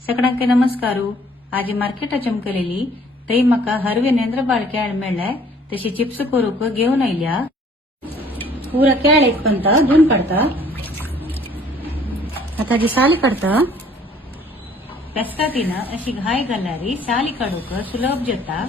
सगळ्यांक नमस्कारू। आज मार्केटा चमकलेली थंय म्हाका हरविनेंद्र बाळ केळ मेळ्ळाय तशी चिप्स करूक घेऊन आयल्या। पुरा केळ एक पंता धुवन काढता, ताजी साली काढता। पेस्कातीन अशी घाय घालणारी साली काढूक सुलभ जाता।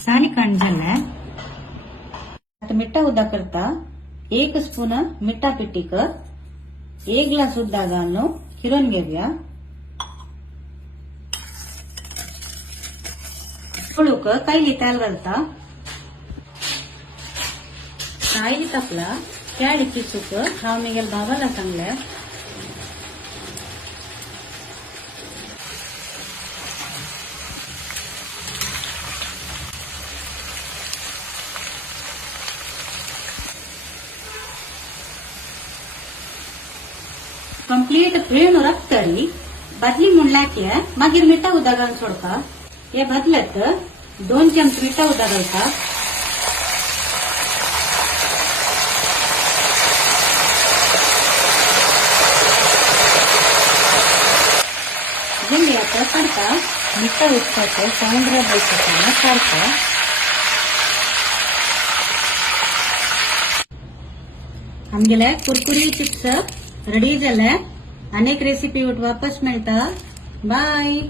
साली काढून झाल्या आता मिठा उदा करता। 1 स्पून मिठा पिटीक 1 ग्लास उदा घालून किरून घेऊया। पळूक कायली तेल घालता। कायली तापला केळी पिसूक हांव मिगेल भावाला सांगल्या। कंप्लीट पिळून रक्तरी बदली म्हणल्याके मागीर मिठा उदक घालून सोडता। हे बदलत 2 चमच मिठा उदक घालता। जिल्ले आता काढता मिठा उदकाचो समुद्र बसताना काढता। आमगेले कुरकुरी चिप्स रेडी झाले। अनेक रेसिपी वापस मिळता। बाय।